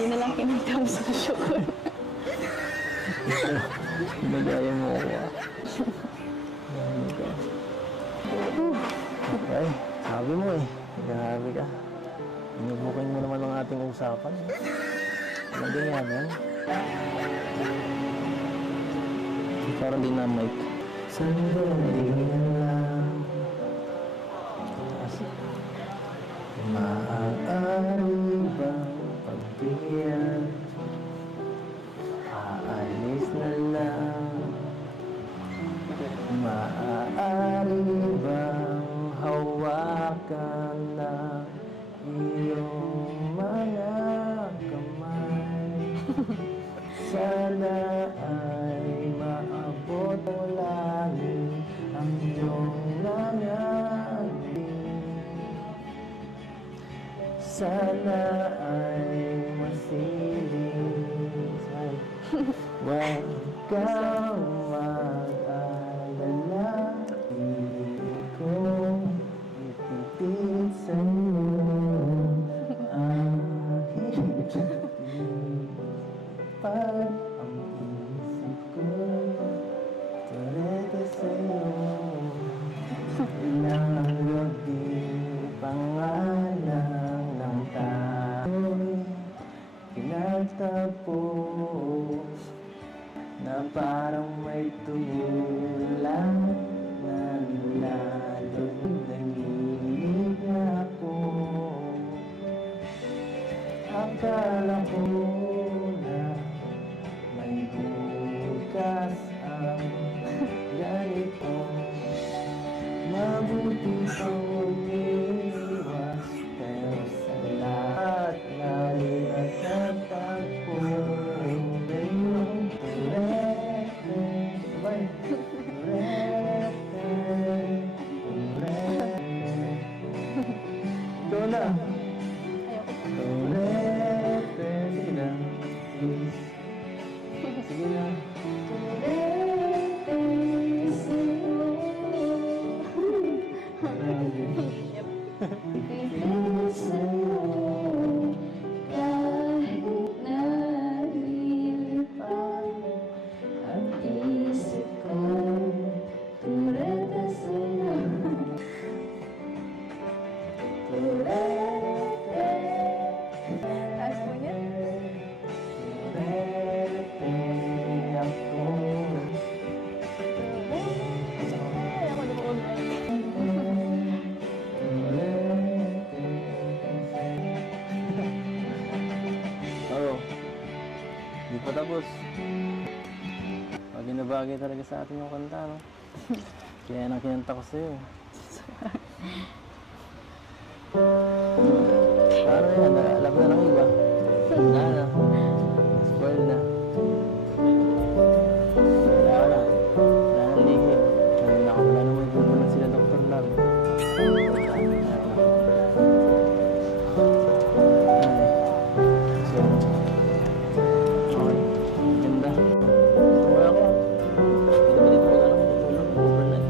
Yun na lang kinita mo sa sugar. Nagaya mo ako ah. Ay, sabi mo eh. Grabe ka. Inubukin mo naman ang ating usapan. Ano ganyan yan? Parang din na mic. Sandali lang. Maaari bang pagbigyan? Aalis na lang. Maaari bang hawakan ng iyong mga kamay? Sana ay maabot mo langit ang iyong nangaling. Sana ay masiling. Huwag kang mag-alala. Hindi ko ipipit sa'yo ang pag ang isip ko turete sa'yo. Ilang gabi pangalan ng tao'y pinagtapos na parang may tulang na lalo nanginig ako. Akala ko na may bukas ang ganito. Mabuti pang umiiwas, pero sa lahat na rin at nagtagpo. Gayong turete, sabay, turete, turete. Ikaw na. Turete, sige na. Please. Sige na. Turete, sa'yo. Pipili sa'yo kahit nalilipad ang isip ko. Turete sa'yo. Turete. Taas po niya. Turete ako. Ako na po. Oo. Di pa tapos. Bagay na bagay talaga sa atin yung kanta, no? Kaya nang kinanta ko sa'yo. Paano yan? Alam na ng iba. Wala na. Spoil na. Wala ka na. Wala na ligid. Wala naman yung pupunan sila Dr. Love. Ganda. Tumawa ako. Dito ba dito magkano ko overnight?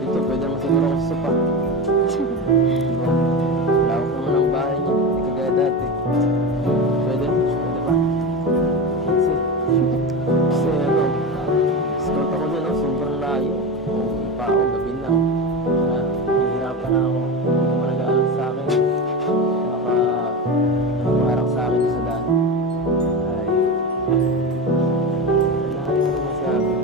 Dito pwede naman siguro ako sa sapa. Lawak naman ang bahay niya. Hindi kagaya dati. Pwede ba? Kasi ano, scout ako dyan, sobrang layo. Hindi pa ako gabi na. Kaya hihirapan na ako. Hindi mo nag-aalam sa akin. Baka nagmarang sa akin sa daan. Ay. Wala kayo masabi.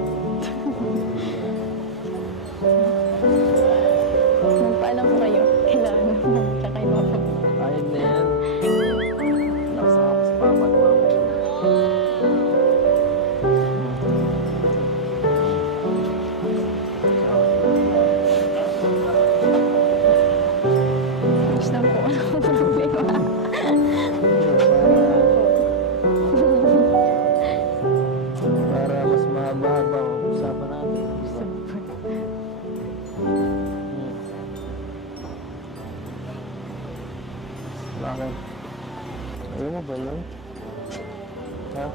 Magpaalam po kayo. Kailangan mo. Tsaka yung mga Ayun na yan. Nakasama ko sa papa at mama ko. Ayos lang po. Ano problema? Para mas mahaba-haba ang usapan natin. Diba? Bakit? Ayaw mo ba yun? Ha?